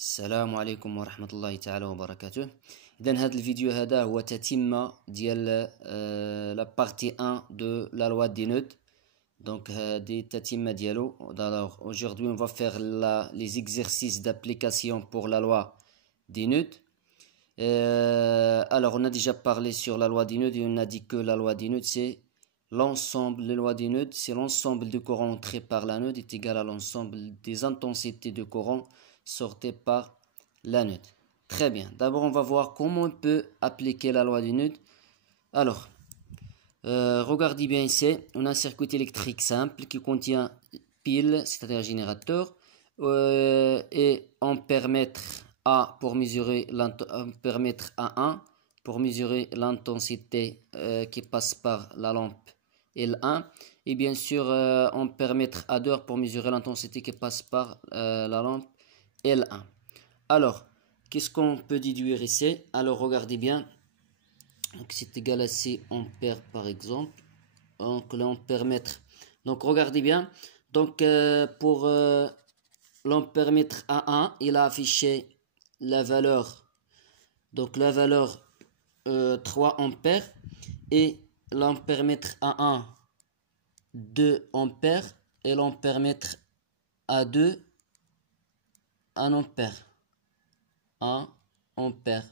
السلام عليكم ورحمة الله تعالى وبركاته. إذن هذا الفيديو هذا هو تتمة ديال لا بارتي 1 de la loi des nœuds. Donc هذه التتمة ديالو. Alors aujourd'hui on va faire les exercices d'application pour la loi des nœuds. Alors on a déjà parlé sur la loi des nœuds et on a dit que la loi des nœuds c'est l'ensemble, les lois des nœuds, c'est l'ensemble de courant entré par la nœud est égal à l'ensemble des intensités de courant sorties par la nœud. Très bien. D'abord, on va voir comment on peut appliquer la loi des nœuds. Alors, regardez bien ici, on a un circuit électrique simple qui contient pile, c'est-à-dire générateur, et ampèremètre A pour mesurer ampèremètre A1 pour mesurer l'intensité qui passe par la lampe L1 et bien sûr ampèremètre A2 pour mesurer l'intensité qui passe par la lampe L1. Alors, qu'est-ce qu'on peut déduire ici? Alors, regardez bien. C'est égal à 6 ampères par exemple. Donc, l'ampèremètre. Donc, regardez bien. Donc, pour l'ampèremètre A1, il a affiché la valeur. Donc, la valeur 3 ampères. Et l'ampèremètre A1, 2 ampères. Et l'ampèremètre A2, 1 ampère. 1 ampère.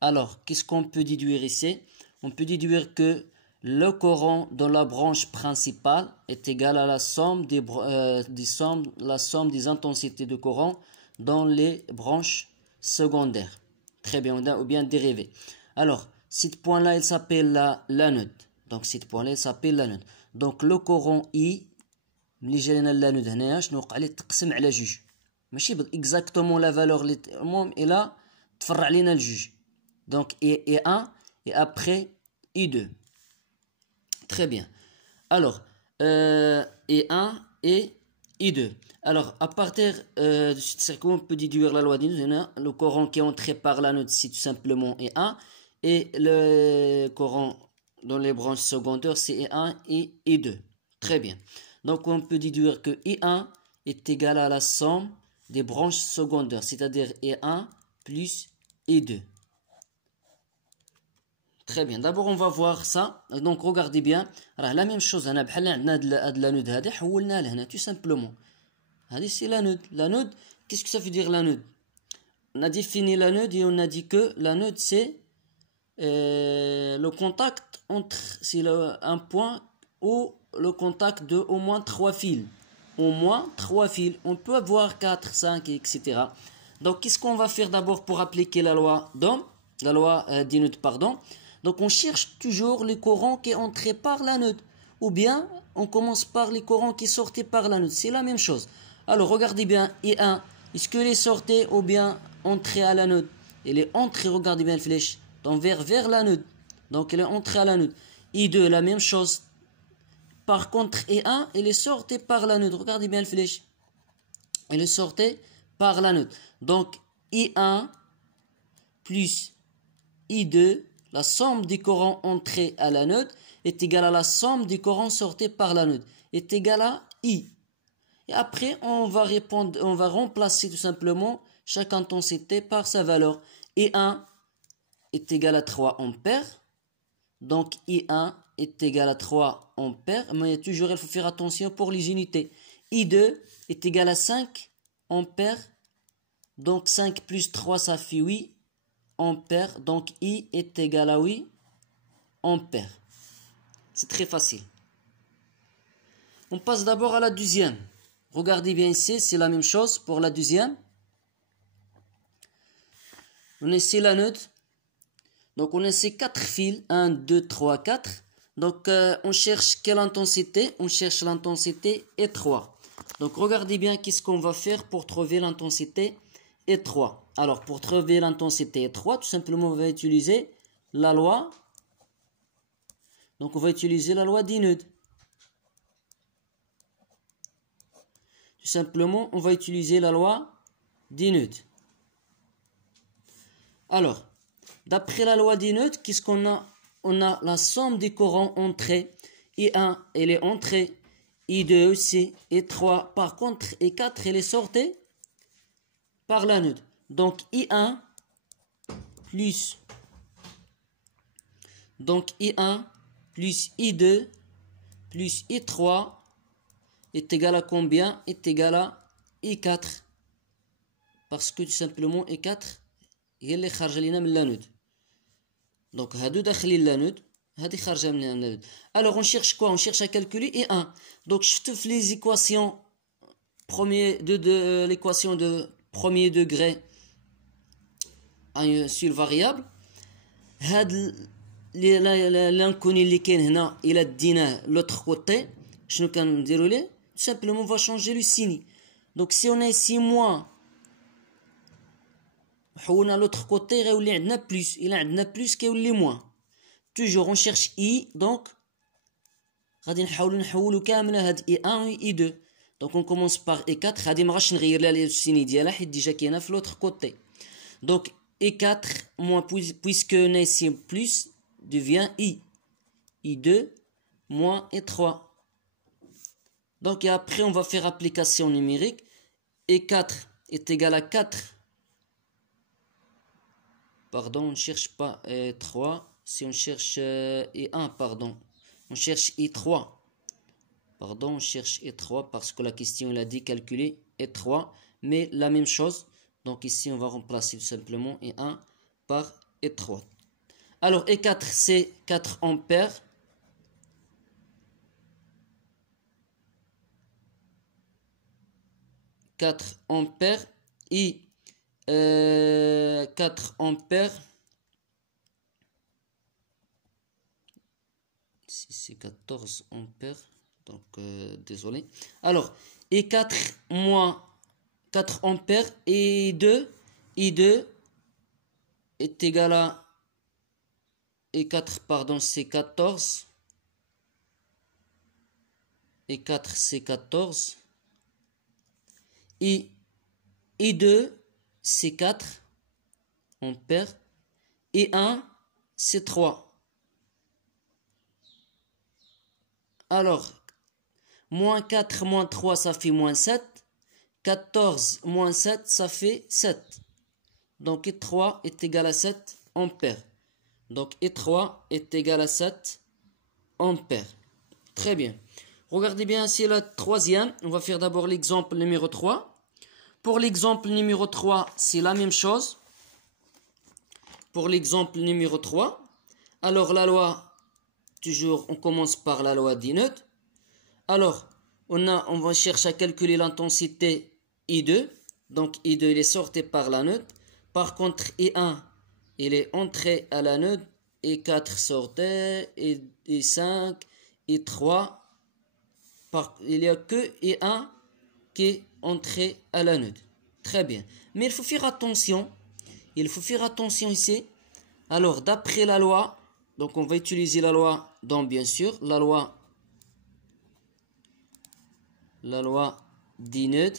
Alors, qu'est-ce qu'on peut déduire ici? On peut déduire que le courant dans la branche principale est égal à la somme des intensités de courant dans les branches secondaires. Très bien, ou bien dérivées. Alors, ce point-là, il s'appelle l'anode. Donc, ce point-là, il s'appelle l'anode. Donc, le courant I, اللي جالنا l'anode هنايا شنو وقع ليه تقسم على جوج. ماشي exactement la valeur اللي المهم إلا تفرع لينا الجوج. Donc E1 et après I2. Très bien. Alors E1 et I2. Alors à partir de ce circuit on peut déduire la loi des nœuds. Le courant qui est entré par l'anode c'est tout simplement E1 et le courant dans les branches secondaires c'est E1 et I2. Très bien. Donc on peut déduire que I1 est égal à la somme des branches secondaires, c'est-à-dire E1 plus E2. Très bien. D'abord, on va voir ça. Donc, regardez bien. La même chose. On a l'anode. Tout simplement. C'est l'anode. L'anode, qu'est-ce que ça veut dire l'anode? On a défini l'anode et on a dit que l'anode, c'est le contact entre. C'est un point où le contact de au moins 3 fils. Au moins 3 fils. On peut avoir 4, 5, etc. Donc, qu'est-ce qu'on va faire d'abord pour appliquer la loi d'Ohm? La loi des nœuds, pardon. Donc, on cherche toujours les courants qui entraient par l'anode. Ou bien, on commence par les courants qui sortaient par l'anode. C'est la même chose. Alors, regardez bien. I1, est-ce qu'il est sorti ou bien entré à l'anode? Il est entré, regardez bien la flèche. Donc, vers l'anode. Donc, il est entré à l'anode. I2, la même chose. Par contre, I1, il est sorti par l'anode. Regardez bien la flèche. Il est sorti par l'anode. Donc, I1 plus I2, la somme des courants entrés à l'anode est égale à la somme des courants sortis par l'anode, est égale à I. Et après, on va remplacer tout simplement chaque intensité par sa valeur. I1 est égal à 3 ampères. Donc, I1 est égal à 3 ampères. Mais toujours, il faut faire attention pour les unités. I2 est égal à 5 ampères. Donc, 5 plus 3, ça fait 8 ampères. Donc, I est égal à 8 ampères. C'est très facile. On passe d'abord à la deuxième. Regardez bien ici, c'est la même chose pour la deuxième. On essaie l'anode. Donc, on essaie 4 fils. 1, 2, 3, 4. Donc, on cherche quelle intensité? On cherche l'intensité E3. Donc, regardez bien qu'est-ce qu'on va faire pour trouver l'intensité E3. Alors, pour trouver l'intensité E3, tout simplement, on va utiliser la loi. Donc, on va utiliser la loi des nœuds. Tout simplement, on va utiliser la loi des nœuds. Alors, d'après la loi des nœuds, qu'est-ce qu'on a? On a la somme des courants entrés. I1, elle est entrée. I2 aussi. I3, par contre, I4, elle est sortie par l'anode. Donc I1 plus I1 plus I2 plus I3 est égal à combien? Est égal à I4. Parce que tout simplement I4 هي اللي خارجه لينا من الانود. Donc هادو داخلين l'anode, هادي خارجه من l'anode. Alors on cherche quoi? On cherche à calculer I1. Donc je te fais les équations de l'équation de premier degré sur le variable. هاد l'inconnu اللي كاين هنا الى ديناه l'autre côté, شنو كنديرو ليه؟ Simplement on va changer le signe. Donc si on a ici moins, حولنا l'autre côté غيولي عندنا plus. الى عندنا plus كيولي moins. Toujours on cherche I, donc غادي نحولو كامل هاد I1 و I2. Donc on commence par I4. غادي مغاش نغير لها السيني ديالها حيت ديجا كاينه في l'autre côté. Donc I4 moins, puisque on a ici plus, devient I. I2 moins I3. Donc et après on va faire application numérique. I4 est égal à 4. Pardon, on ne cherche pas I3. Si on cherche I1, pardon. On cherche I3. Pardon, on cherche I3 parce que la question elle a dit calculer I3. Mais la même chose. Donc ici on va remplacer tout simplement I1 par I3. Alors I4 c'est 4 ampères. Et 4 ampères. Ici c'est 14 ampères. Donc désolé. Alors I4 moins 4 ampères et I2 est égal à I4, pardon, c'est 14. I4 c'est 14. Et I2 c'est 4 ampères. Et 1 c'est 3. Alors, moins 4 moins 3 ça fait moins 7. 14 moins 7, ça fait 7. Donc I3 est égal à 7 ampères. Donc I3 est égal à 7 ampères. Très bien. Regardez bien ici la troisième. On va faire d'abord l'exemple numéro 3. Pour l'exemple numéro 3, c'est la même chose. Pour l'exemple numéro 3. Alors la loi, toujours on commence par la loi d'Ineude. Alors, on va chercher à calculer l'intensité I2. Donc I2 il est sorti par l'anode. Par contre I1 il est entré à l'anode. I4 sortait. I5, I3. Il n'y a que I1 qui est entré à l'anode. Très bien. Mais il faut faire attention. Il faut faire attention ici. Alors d'après la loi. Donc on va utiliser la loi. Donc bien sûr la loi d'Ineude.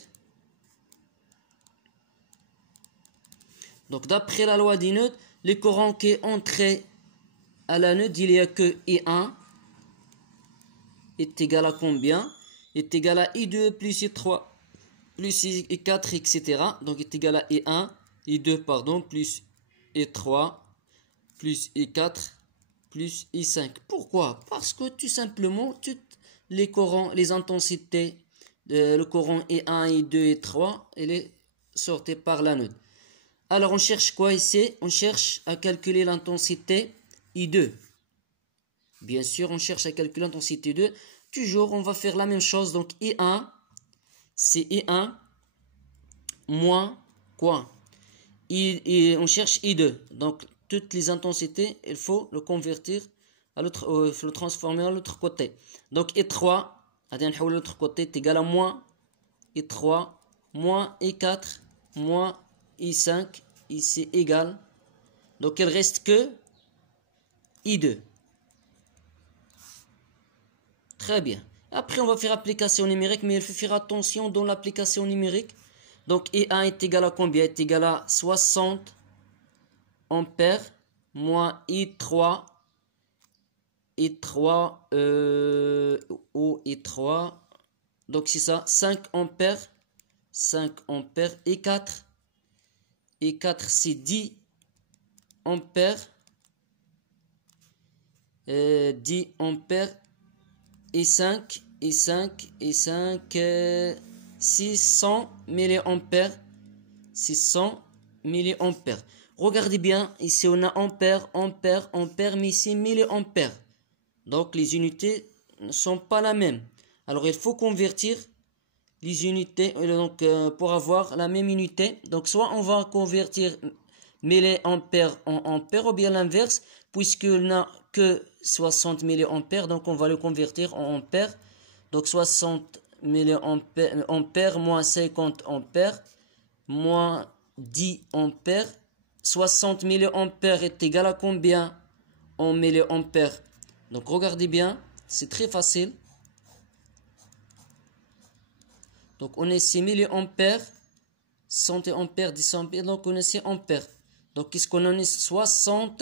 Donc d'après la loi d'Ineude, le courant qui est entré à l'anode, il n'y a que I1 est égal à combien? Est égal à I2 plus I3 plus I4, etc. Donc est égal à I2 pardon, plus I3 plus I4 plus I5. Pourquoi? Parce que tout simplement, toutes les courants, les intensités, le courant I1, I2, I3, elle est sortie par l'anode. Alors on cherche quoi ici? On cherche à calculer l'intensité I2. Bien sûr, on cherche à calculer l'intensité I2. Toujours, on va faire la même chose. Donc I1, c'est I1 moins quoi? On cherche I2. Donc toutes les intensités, il faut le convertir à l'autre, il faut le transformer à l'autre côté. Donc I3, à l'autre côté, est égal à moins I3 moins I4 moins I5, ici égal. Donc il reste que I2. Très bien. Après on va faire application numérique, mais il faut faire attention dans l'application numérique. Donc I1 est égal à combien? Est égal à 60 ampères moins I3 donc c'est ça, 5 ampères et 4 et 4 c'est 10 ampères. 10 ampères et 5 et 600 milliampères. 600 milliampères. Regardez bien, ici on a ampères, mais ici milliampères. Donc les unités ne sont pas la même. Alors il faut convertir les unités donc, pour avoir la même unité. Donc soit on va convertir milliampères en ampères ou bien l'inverse, puisqu'il n'a que 60 milliampères, donc on va le convertir en ampères. Donc 60 milliampères moins 50 ampères moins 10 ampères. 60 milliampères est égal à combien en milliampères? Donc regardez bien, c'est très facile. Donc on est 6 milliampères, 100 ampères, 10 ampères, donc on est 6 ampères. Donc qu'est-ce qu'on en est? 60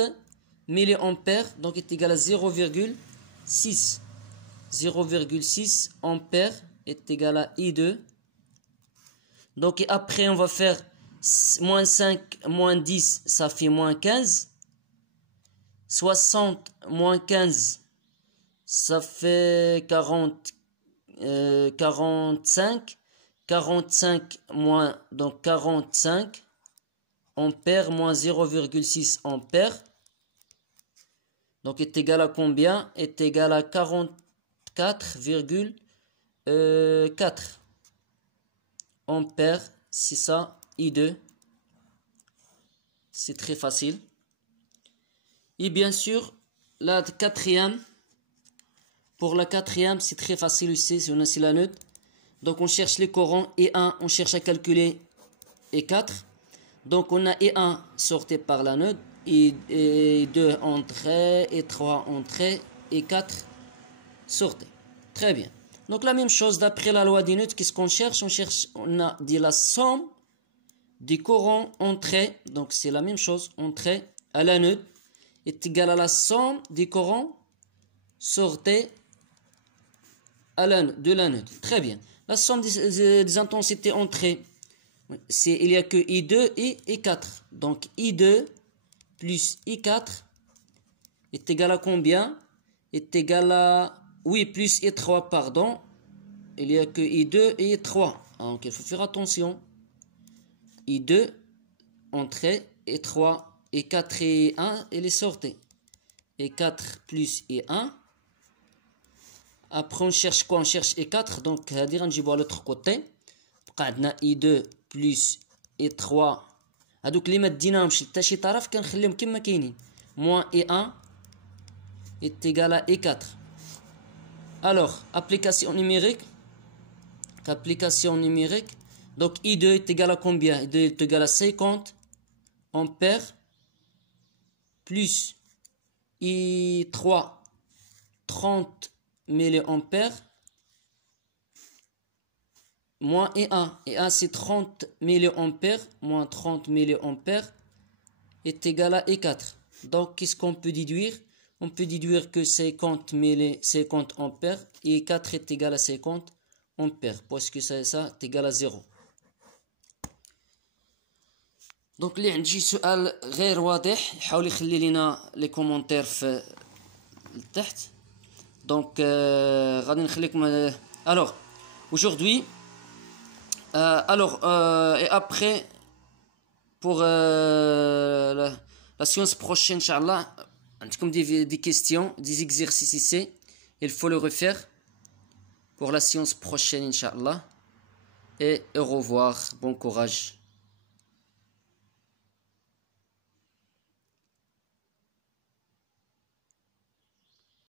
milliampères, donc est égal à 0,6. 0,6 ampères est égal à I2. Donc et après on va faire moins 5, moins 10, ça fait moins 15. 60 moins 15, ça fait 45. 45 moins, donc 45 ampères moins 0,6 ampères. Donc est égal à combien? Est égal à 44,4 ampères. C'est ça, I2. C'est très facile. Et bien sûr, la quatrième. Pour la quatrième, c'est très facile aussi, si on a ici la note. Donc on cherche les corons, et 1, on cherche à calculer, et 4. Donc on a et 1 sorti par la note, et 2 entrées, et 3 entrées, et 4 sorties. Très bien. Donc la même chose, d'après la loi des notes, qu'est-ce qu'on cherche? On a dit la somme des corons entrées, donc c'est la même chose, entrée à la note, est égale à la somme des corons sortis de la note. Très bien. La somme des intensités entrées, il n'y a que I2 et I4. Donc I2 plus I4 est égal à combien? Est égal à, oui, plus I3, pardon. Il n'y a que I2 et I3. Donc il faut faire attention. I2, entrée, I3, I4 et I1, et les sorties. I4 plus I1. Après on cherche quoi? On cherche E4, donc هذه غنجيبوها à l'autre côté. بقى عندنا E2 plus E3. هذوك اللي ما ديناهمش حتى شي طرف كنخليهم كما كاينين. Moins E1 est égal à E4. Alors, application numérique. Application numérique. Donc I2 est égal à combien? I2 est égal à 50 ampères plus I3 30 milliampères moins E1. E1 c'est 30 milliampères moins 30 milliampères est égal à E4. Donc qu'est-ce qu'on peut déduire? On peut déduire que 50 ampères et E4 est égal à 50 ampères parce que ça est égal à 0. Donc اللي عندي شي سؤال غير واضح يحاول يخلي لنا لي كومونتير في لتحت. Donc غادي نخليكم. Alors aujourd'hui et après pour la séance prochaine inchallah عندكم des questions, des exercices ici, il faut le refaire pour la séance prochaine inchallah, et au revoir, bon courage.